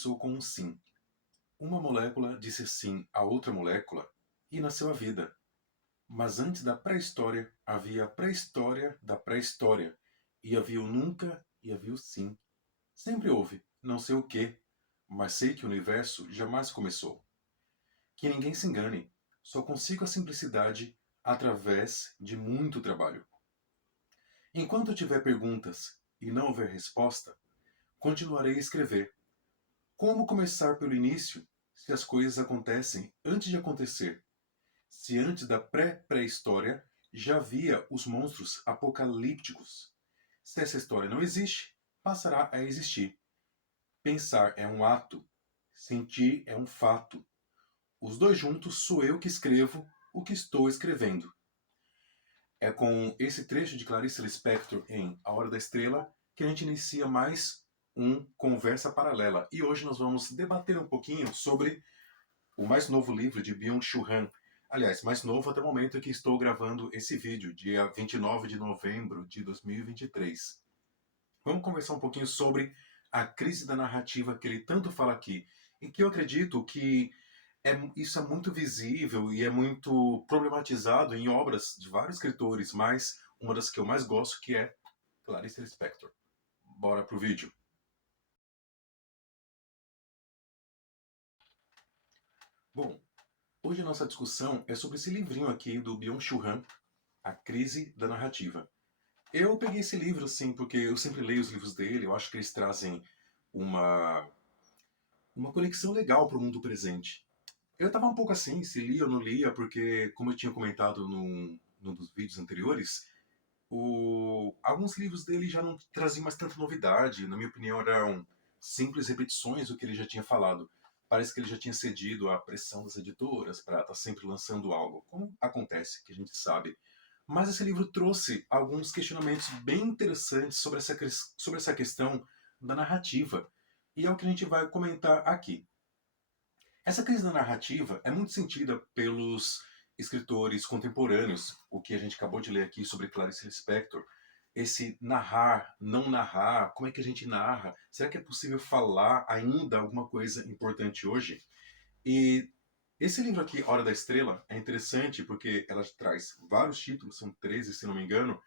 começou com um sim. Uma molécula disse sim a outra molécula e nasceu a vida. Mas antes da pré-história, havia a pré-história da pré-história. E havia o nunca e havia o sim. Sempre houve, não sei o quê, mas sei que o universo jamais começou. Que ninguém se engane, só consigo a simplicidade através de muito trabalho. Enquanto tiver perguntas e não houver resposta, continuarei a escrever. Como começar pelo início se as coisas acontecem antes de acontecer? Se antes da pré-pré-história já havia os monstros apocalípticos? Se essa história não existe, passará a existir. Pensar é um ato, sentir é um fato. Os dois juntos sou eu que escrevo o que estou escrevendo. É com esse trecho de Clarice Lispector em A Hora da Estrela que a gente inicia mais um Conversa Paralela. E hoje nós vamos debater um pouquinho sobre o mais novo livro de Byung-Chul Han. Aliás, mais novo até o momento em que estou gravando esse vídeo, dia 29 de novembro de 2023. Vamos conversar um pouquinho sobre a crise da narrativa que ele tanto fala aqui, e que eu acredito que isso é muito visível e é muito problematizado em obras de vários escritores, mas uma das que eu mais gosto que é Clarice Lispector. Bora pro vídeo. Bom, hoje a nossa discussão é sobre esse livrinho aqui do Byung-Chul Han, A Crise da Narrativa. Eu peguei esse livro assim porque eu sempre leio os livros dele, eu acho que eles trazem uma, uma conexão legal para o mundo presente. Eu estava um pouco assim, se lia ou não lia, porque, como eu tinha comentado num dos vídeos anteriores, alguns livros dele já não traziam mais tanta novidade. Na minha opinião, eram simples repetições do que ele já tinha falado. Parece que ele já tinha cedido à pressão das editoras para estar sempre lançando algo, como acontece, que a gente sabe. Mas esse livro trouxe alguns questionamentos bem interessantes sobre essa questão da narrativa. E é o que a gente vai comentar aqui. Essa crise da narrativa é muito sentida pelos escritores contemporâneos, o que a gente acabou de ler aqui sobre Clarice Lispector, esse narrar, não narrar, como é que a gente narra? Será que é possível falar ainda alguma coisa importante hoje? E esse livro aqui, Hora da Estrela, é interessante porque ela traz vários títulos, são 13 se não me engano,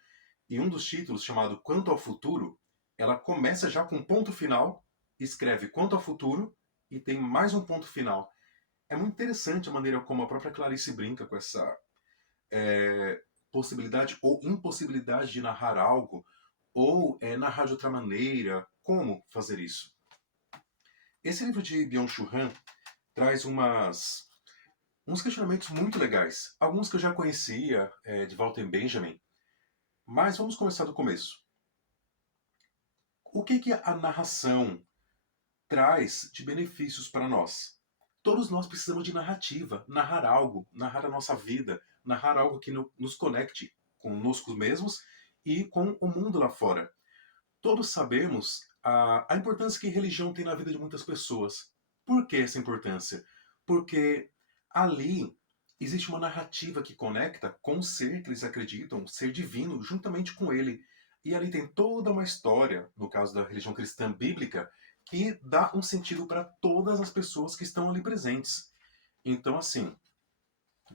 e um dos títulos, chamado Quanto ao Futuro, ela começa já com um ponto final, escreve Quanto ao Futuro, e tem mais um ponto final. É muito interessante a maneira como a própria Clarice brinca com essa possibilidade ou impossibilidade de narrar algo, ou narrar de outra maneira, como fazer isso. Esse livro de Byung-Chul Han traz uns questionamentos muito legais, alguns que eu já conhecia de Walter Benjamin, mas vamos começar do começo. O que a narração traz de benefícios para nós? Todos nós precisamos de narrativa, narrar algo, narrar a nossa vida, narrar algo que nos conecte conosco mesmos e com o mundo lá fora. Todos sabemos a importância que a religião tem na vida de muitas pessoas. Por que essa importância? Porque ali existe uma narrativa que conecta com o ser que eles acreditam, o ser divino, juntamente com ele. E ali tem toda uma história, no caso da religião cristã bíblica, que dá um sentido para todas as pessoas que estão ali presentes. Então, assim,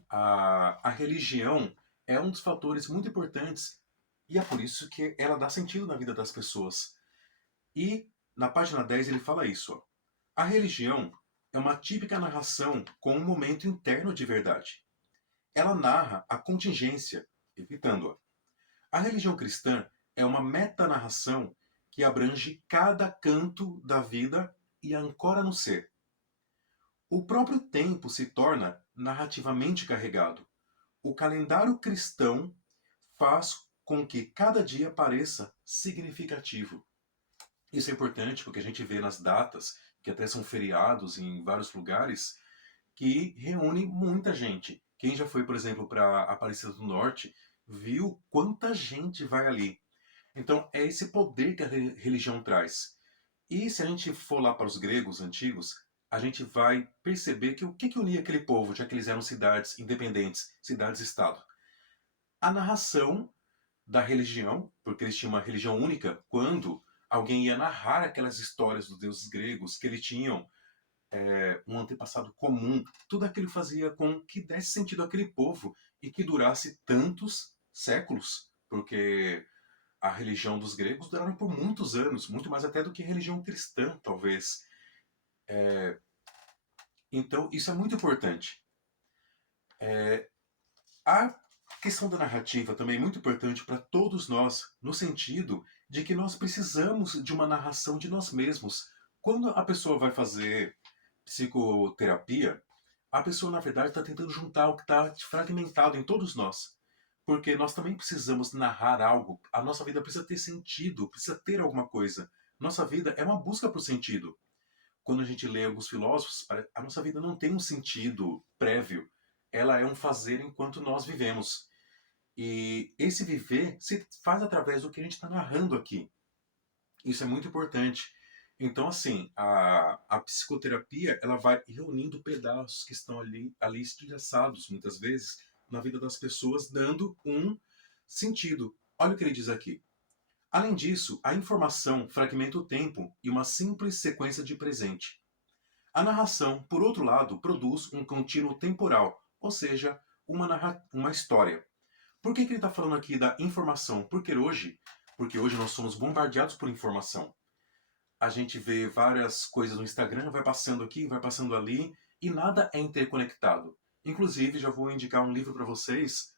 a religião é um dos fatores muito importantes e é por isso que ela dá sentido na vida das pessoas. E na página 10 ele fala isso. Ó. A religião é uma típica narração com um momento interno de verdade. Ela narra a contingência, evitando-a. A religião cristã é uma metanarração que abrange cada canto da vida e a ancora no ser. O próprio tempo se torna narrativamente carregado. O calendário cristão faz com que cada dia pareça significativo. Isso é importante porque a gente vê nas datas, que até são feriados em vários lugares, que reúne muita gente. Quem já foi, por exemplo, para Aparecida do Norte, viu quanta gente vai ali. Então, é esse poder que a religião traz. E se a gente for lá para os gregos antigos, a gente vai perceber que o que unia aquele povo, já que eles eram cidades independentes, cidades-estado? A narração da religião, porque eles tinham uma religião única, quando alguém ia narrar aquelas histórias dos deuses gregos, que eles tinham um antepassado comum. Tudo aquilo fazia com que desse sentido àquele povo e que durasse tantos séculos, porque a religião dos gregos duraram por muitos anos, muito mais até do que a religião cristã, talvez. Então, isso é muito importante. A questão da narrativa também é muito importante para todos nós, no sentido de que nós precisamos de uma narração de nós mesmos. Quando a pessoa vai fazer psicoterapia, a pessoa, na verdade, está tentando juntar o que está fragmentado em todos nós. Porque nós também precisamos narrar algo. A nossa vida precisa ter sentido, precisa ter alguma coisa. Nossa vida é uma busca por sentido. Quando a gente lê alguns filósofos, a nossa vida não tem um sentido prévio. Ela é um fazer enquanto nós vivemos. E esse viver se faz através do que a gente está narrando aqui. Isso é muito importante. Então, assim, a psicoterapia ela vai reunindo pedaços que estão ali estilhaçados, muitas vezes, na vida das pessoas, dando um sentido. Olha o que ele diz aqui. Além disso, a informação fragmenta o tempo e uma simples sequência de presente. A narração, por outro lado, produz um contínuo temporal, ou seja, uma história. Por que ele está falando aqui da informação? Porque hoje nós somos bombardeados por informação. A gente vê várias coisas no Instagram, vai passando aqui, vai passando ali, e nada é interconectado. Inclusive, já vou indicar um livro para vocês,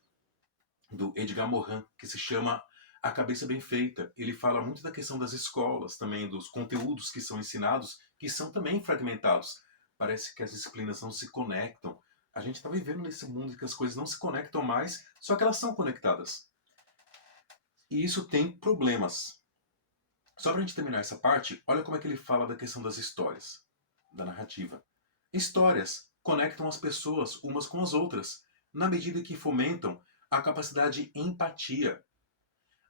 do Edgar Morin, que se chama A Cabeça Bem Feita. Ele fala muito da questão das escolas, também dos conteúdos que são ensinados, que são também fragmentados. Parece que as disciplinas não se conectam. A gente está vivendo nesse mundo que as coisas não se conectam mais, só que elas são conectadas. E isso tem problemas. Só para a gente terminar essa parte, olha como é que ele fala da questão das histórias, da narrativa. Histórias conectam as pessoas umas com as outras, na medida que fomentam a capacidade de empatia.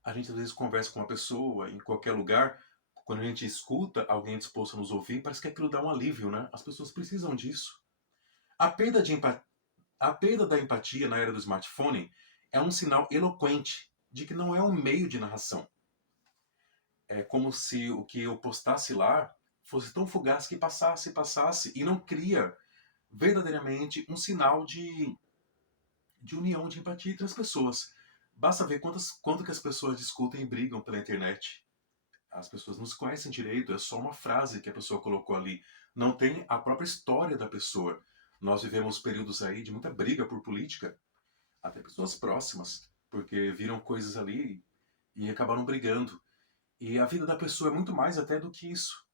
A gente às vezes conversa com uma pessoa em qualquer lugar, quando a gente escuta alguém disposto a nos ouvir, parece que aquilo dá um alívio, né? As pessoas precisam disso. A perda, a perda da empatia na era do smartphone é um sinal eloquente de que não é um meio de narração. É como se o que eu postasse lá fosse tão fugaz que passasse e não cria verdadeiramente um sinal de união, de empatia entre as pessoas. Basta ver quanto que as pessoas discutem e brigam pela internet. As pessoas não se conhecem direito, é só uma frase que a pessoa colocou ali. Não tem a própria história da pessoa. Nós vivemos períodos aí de muita briga por política, até pessoas próximas, porque viram coisas ali e acabaram brigando. E a vida da pessoa é muito mais até do que isso.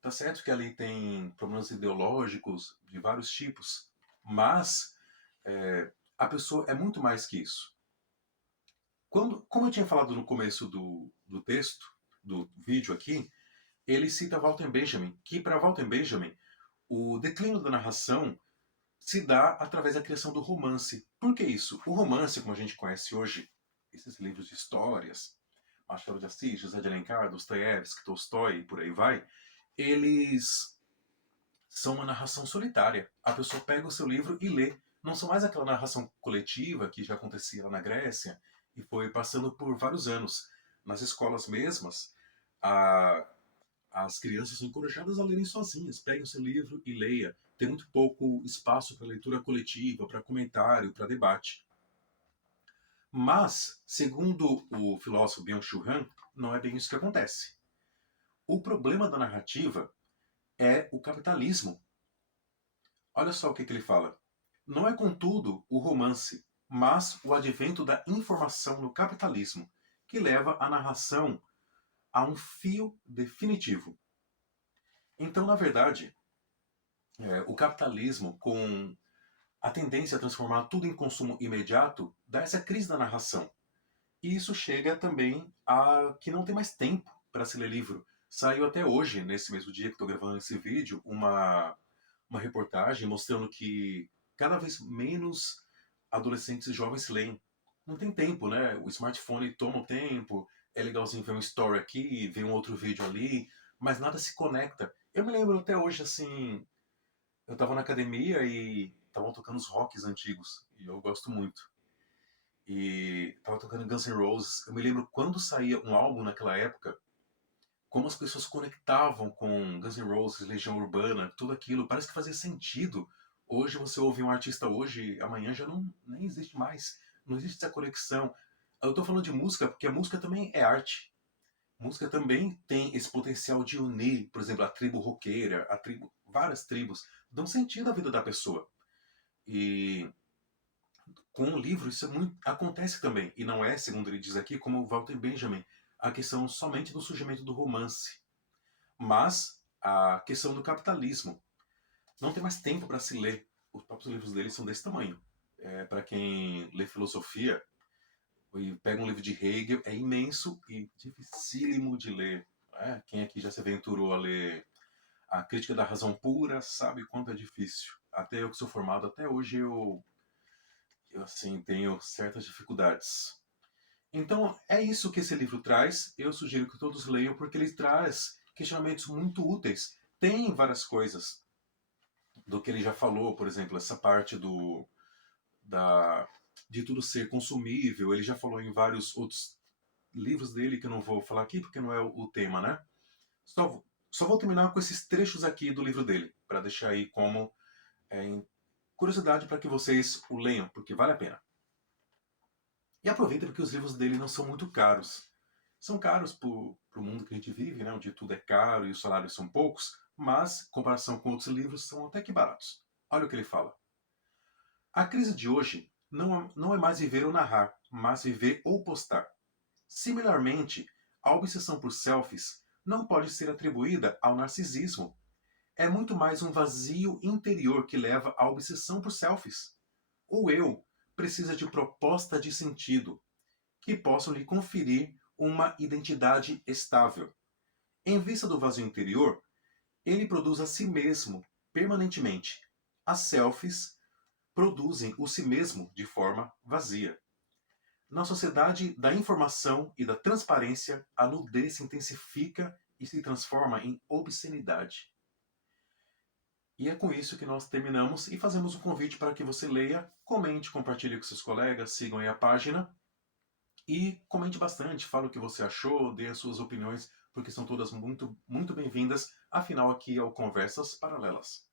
Tá certo que ali tem problemas ideológicos de vários tipos, mas a pessoa é muito mais que isso. Como eu tinha falado no começo do texto, do vídeo aqui, ele cita Walter Benjamin, que para Walter Benjamin, o declínio da narração se dá através da criação do romance. Por que isso? O romance, como a gente conhece hoje, esses livros de histórias, Machado de Assis, José de Alencar, Dostoiévski, Tolstói e por aí vai, eles são uma narração solitária. A pessoa pega o seu livro e lê. Não são mais aquela narração coletiva que já acontecia lá na Grécia e foi passando por vários anos. Nas escolas mesmas, a, as crianças são encorajadas a lerem sozinhas. Pegue o seu livro e leia. Tem muito pouco espaço para leitura coletiva, para comentário, para debate. Mas, segundo o filósofo Byung-Chul Han, não é bem isso que acontece. O problema da narrativa é o capitalismo. Olha só o que ele fala. Não é, contudo, o romance, mas o advento da informação no capitalismo, que leva a narração a um fio definitivo. Então, na verdade, o capitalismo, com a tendência a transformar tudo em consumo imediato, dá essa crise da narração. E isso chega também a que não tem mais tempo para se ler livro. Saiu até hoje, nesse mesmo dia que estou gravando esse vídeo, uma reportagem mostrando que cada vez menos adolescentes e jovens leem. Não tem tempo, né? O smartphone toma o tempo, é legalzinho ver um story aqui, ver um outro vídeo ali, mas nada se conecta. Eu me lembro até hoje, assim, eu tava na academia e estavam tocando os rocks antigos, e eu gosto muito. E tava tocando Guns N' Roses. Eu me lembro quando saía um álbum naquela época, como as pessoas conectavam com Guns N' Roses, Legião Urbana, tudo aquilo, parece que fazia sentido. Hoje você ouve um artista hoje, amanhã já não nem existe mais. Não existe essa conexão. Eu tô falando de música porque a música também é arte. Música também tem esse potencial de unir, por exemplo, a tribo roqueira, várias tribos, dão sentido à vida da pessoa. E com o livro isso acontece também. E não é, segundo ele diz aqui, como o Walter Benjamin, a questão somente do surgimento do romance, mas a questão do capitalismo. Não tem mais tempo para se ler. Os próprios livros dele são desse tamanho. Para quem lê filosofia e pega um livro de Hegel, é imenso e dificílimo de ler. Quem aqui já se aventurou a ler A Crítica da Razão Pura sabe quanto é difícil. Até eu que sou formado, até hoje eu assim, tenho certas dificuldades. Então, é isso que esse livro traz. Eu sugiro que todos leiam, porque ele traz questionamentos muito úteis. Tem várias coisas do que ele já falou, por exemplo, essa parte da, de tudo ser consumível. Ele já falou em vários outros livros dele, que eu não vou falar aqui, porque não é o tema, né? Só vou terminar com esses trechos aqui do livro dele, para deixar aí como em curiosidade para que vocês o leiam, porque vale a pena. E aproveita porque os livros dele não são muito caros. São caros para o mundo que a gente vive, né, onde tudo é caro e os salários são poucos, mas, em comparação com outros livros, são até que baratos. Olha o que ele fala. A crise de hoje não é mais viver ou narrar, mas viver ou postar. Similarmente, a obsessão por selfies não pode ser atribuída ao narcisismo. É muito mais um vazio interior que leva à obsessão por selfies. O eu precisa de proposta de sentido, que possam lhe conferir uma identidade estável. Em vista do vazio interior, ele produz a si mesmo permanentemente. As selfies produzem o si mesmo de forma vazia. Na sociedade da informação e da transparência, a nudez se intensifica e se transforma em obscenidade. E é com isso que nós terminamos e fazemos um convite para que você leia, comente, compartilhe com seus colegas, sigam aí a página e comente bastante, fale o que você achou, dê as suas opiniões, porque são todas muito, muito bem-vindas. Afinal, aqui é o Conversas Paralelas.